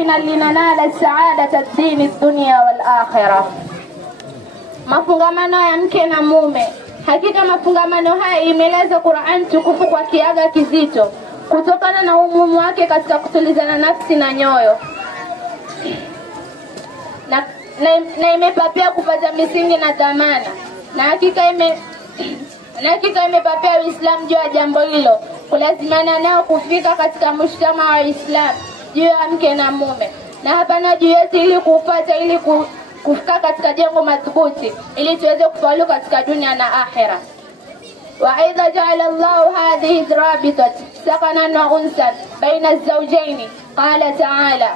مستعينا لننال سعادة الدين الدنيا والآخرة. Mafungamano ya mke na mume. Hakika mafungamano haya imeeleza Qur'an tukufu kwa kiaga kizito kutokana na umuhimu wake katika kutulizana nafsi na nyoyo. Na imepapia kupata misingi na dhamana. Na hakika imepapia Uislamu juu ya jambo hilo, kulazimana nao kufika katika mshtama wa Uislamu juu ya mke na mume. Na hapana juu yetu ili kufuata ili kufika katika jengo madhubuti ili tuweze kufaulu katika dunia na akhera. Wa aidha ja'ala Allahu hadhihi rabitah sakanan wa unsan baina az-zawjayn. Qala ta'ala: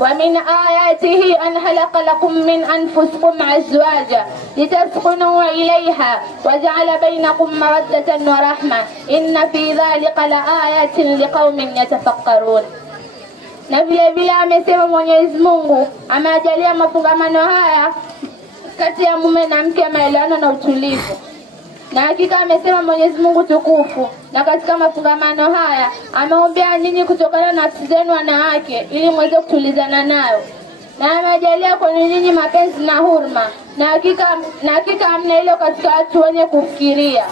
ومن آياته أن خلق لكم من أنفسكم أزواجا لتسكنوا إليها وجعل بينكم مودة ورحمة إن في ذلك لآيات لقوم يتفكرون. Na vile vile amesema Mwenyezi Mungu amejalia mafungamano haya kati ya mume na mke maelewano na utulivu. Na hakika amesema Mwenyezi Mungu tukufu, na katika mafungamano haya ameombea nyinyi kutokana na nafsi zenu wanawake ili muweze kutulizana nayo. Na amejalia kwa nyinyi mapenzi na hurma, na hakika amna hilo katika watu wenye kufikiria.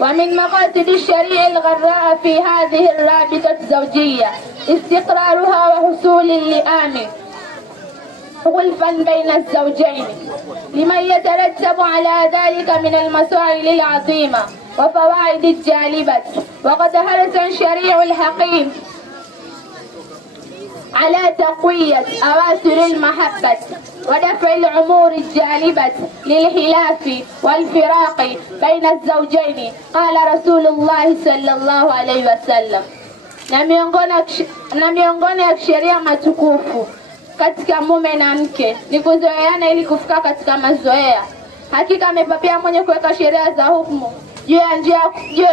ومن مقاصد الشريعة الغراء في هذه الرابطة الزوجية استقرارها وحصول اللئام غلفا بين الزوجين لما يترتب على ذلك من المسائل العظيمة وفوائد الجالبة. وقد حرص الشريع الحكيم على تقوية أواصر المحبة ودفع الأمور الجالبة للخلاف والفراق بين الزوجين. قال رسول الله صلى الله عليه وسلم. na miongoni ya sheria matukufu katika mume na mke ni kuzoeana ili kufika katika mazoea. Hakika amepapia mwenye kuweka sheria za hukumu juu ya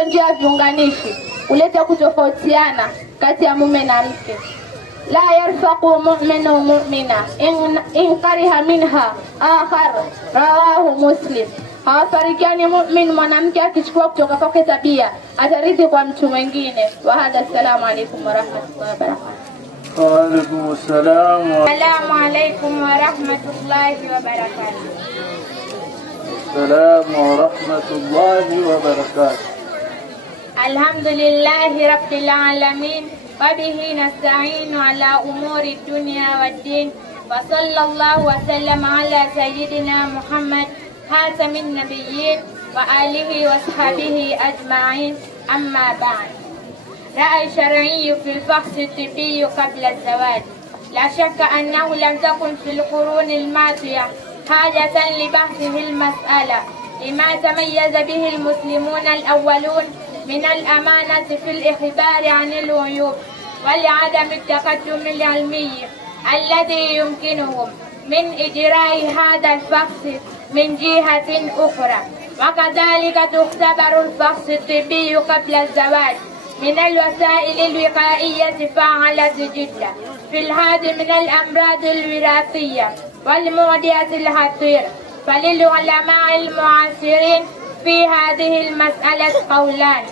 njia viunganishi kuleta kutofautiana kati ya mume na mke. La yarfaqu mu'minu mu'mina in kariha minha akhar. Rawahu Muslim. Hawafarikiani mu'min mwanamke akichukua kutoka kwake tabia atarithi kwa mtu mwingine. Wa hadha. Assalamu alaykum wa rahmatullahi wa barakatuh. Wa alaykum assalam. Assalamu alaykum wa rahmatullahi wa barakatuh. Assalamu wa rahmatullahi wa barakatuh. Alhamdulillahi rabbil alamin. وبه نستعين على أمور الدنيا والدين. وصلى الله وسلم على سيدنا محمد خاتم النبيين وآله وصحبه أجمعين. أما بعد. رأي شرعي في الفحص الطبي قبل الزواج. لا شك أنه لم تكن في القرون الماضية حاجة لبحثه المسألة لما تميز به المسلمون الأولون من الأمانة في الإخبار عن العيوب ولعدم التقدم العلمي الذي يمكنهم من إجراء هذا الفحص من جهة أخرى. وكذلك تختبر الفحص الطبي قبل الزواج من الوسائل الوقائية فعالة جدا في الحد من الأمراض الوراثية والمعدية الخطيرة. فللعلماء المعاصرين في هذه المسألة قولان.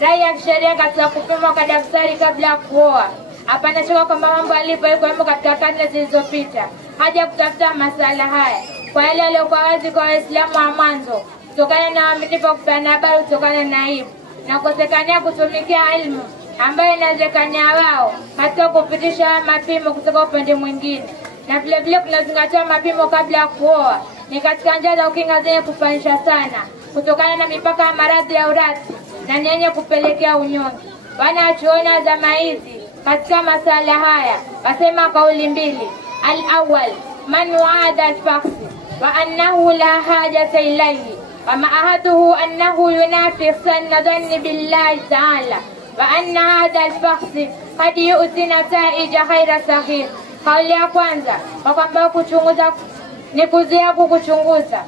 Rai ya sheria katika kupima kwa daktari kabla ya kuoa. Hapana shaka kwamba mambo yalivyokuwa katika karne zilizopita haja kutafuta masala haya kwa yale yaliyokuwa wazi kwa Waislamu wa mwanzo kutokana na uaminifu wa kupeana habari kutokana na aibu na kukosekania kutumikia elimu ambayo inawezekania wao katika kupitisha mapimo kutoka upande mwingine. Na vile vile kunazingatia mapimo kabla ya kuoa ni katika njia za ukinga zenye kufanisha sana kutokana na mipaka ya maradhi ya urithi na nyenye kupelekea unyonge. Wanachuona zama hizi katika masala haya wasema kauli mbili. Al-awwal man wa'ada al-fakhs wa annahu la hajata ilayhi wa ma'ahaduhu annahu yunafi sanna dhanni billahi ta'ala wa anna hadha al-fakhs qad yu'ti nata'ija ghayra sahih. Kauli ya kwanza kwa kwamba kuchunguza ni kuzuia kuchunguza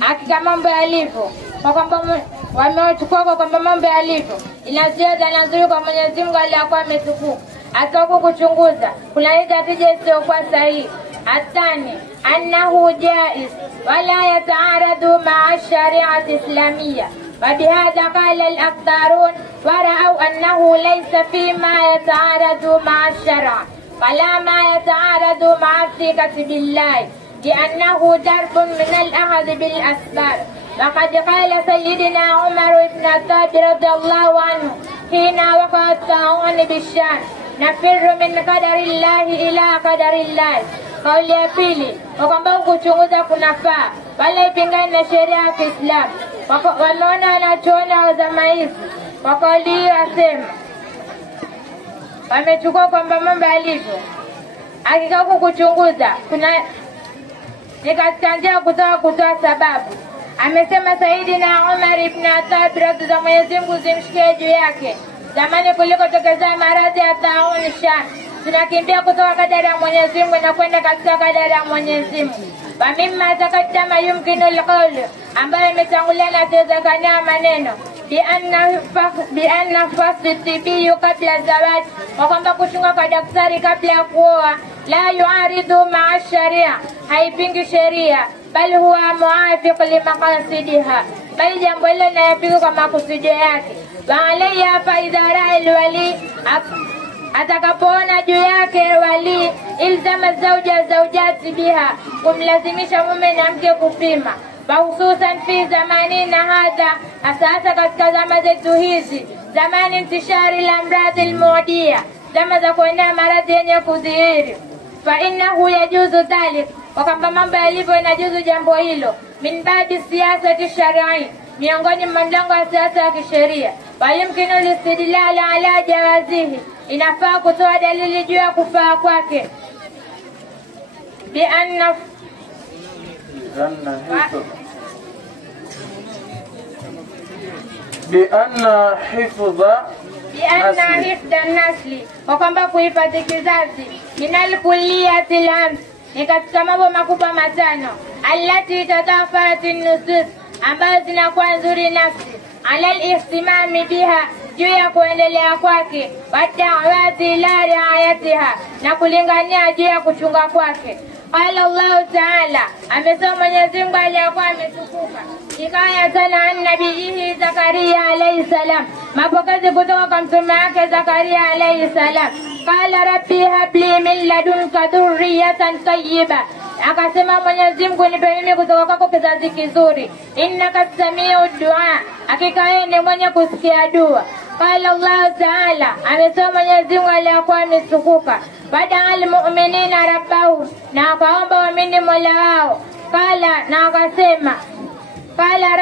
hakika mambo yalivyo, kwa kwamba wamechukua kwa kwamba mambo yalivyo inaziada na nzuri kwa Mwenyezi Mungu aliyokuwa ametukuka. Atako kuchunguza kunaleta tija isiyokuwa sahihi. Athani annahu jaiz wala yataaradu ma'a shari'ati islamiyya. وبهذا قال الأكثرون ورأوا أنه ليس فيما يتعارض مع الشرع فلا ما يتعارض مع الثقة بالله لأنه درب من الأخذ بالأسباب. وقد قال سيدنا عمر بن الخطاب رضي الله عنه حين وقع الطاعون بالشام: نفر من قدر الله إلى قدر الله. Kauli ya pili, kwamba kuchunguza kunafaa wala ipingane na sheria ya Kiislamu. Wameona wanachoona wa zama hizi. Kwa kauli hiyo asema wamechukua kwamba mambo yalivyo. Hakika kuchunguza kuna nikastandia kutoa sababu. Amesema Saidina Umar ibn Khattab radhiallahu anhu, Mwenyezi Mungu zimshikie juu yake, zamani kuliko tokezea maradhi ya tauni Sham, tunakimbia kutoka kadari ya Mwenyezi Mungu na kwenda katika kadari ya Mwenyezi Mungu. Wa mimma taqaddama yumkinu alqawl, ambayo imetangulia na tezekania maneno bi anna fasl tibiyu kabla zawaj, kwa kwamba kuchunga kwa daktari kabla ya kuoa la yuaridu ma'a sharia, haipingi sheria, bali huwa muafiq limaqasidiha, bali jambo hilo linapinga kwa makusudio yake. Wa alayya fa idha ra'a alwali, atakapoona juu yake wali, ilzama zawjati biha, kumlazimisha mume na mke kupima. Hususan fi zamani na hadha, asasa katika zama zetu hizi, zamani intishari la mradhi almudia, zama za kuenea maradhi yenye kudhihiri. Fa innahu yajuzu dhalik, kwa kwamba mambo yalivyo inajuzu jambo hilo, min babi siyasati shar'i, miongoni mwa mlango wa siasa ya kisheria. Wa yumkinu listidlal ala jawazihi, inafaa kutoa dalili juu ya kufaa kwake. Bi anna حفظ nasli, kwa kwamba kuhifadhi kizazi, minal kulliyati lams, ni katika mambo makubwa matano, allati tadafarat an-nusus, ambazo zinakuwa nzuri nafsi, ala al-ihtimami biha, juu ya kuendelea kwake, wadawati ila riayatiha, na kulingania juu ya kuchunga kwake. Qala Allah Ta'ala, amesema Mwenyezi Mungu aliyakuwa ametukuka, hikayatan an nabiyihi Zakaria alayhi salam, mapokezi kutoka kwa mtume wake Zakaria alayhi salam. Qala rabbi habli min ladunka dhurriyatan tayyiba, akasema Mwenyezi Mungu nipe mimi kutoka kwako kizazi kizuri. Innaka samiu du'a, hakika wewe ni mwenye kusikia dua. Qala Allah Ta'ala, amesema Mwenyezi Mungu aliyakuwa ametukuka, bada almu'minina rabbahu, na akaomba waamini Mola wao. Qala, na akasema qala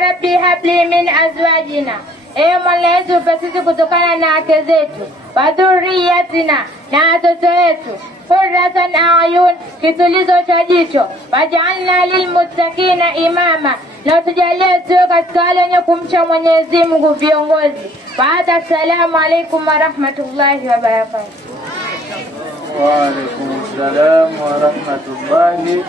rabbi habli min azwajina, ewe Mola wetu upasisi kutokana na wake zetu, wa dhurriyatina, na watoto wetu, qurratan a'yun, kitulizo cha jicho, waj'alna lilmuttaqina imama, na tujalie tuwe katika wale wenye kumcha Mwenyezi Mungu viongozi. Baada, assalamu alaykum wa rahmatullahi wa barakatuh. Wa alaykum assalam wa rahmatullahi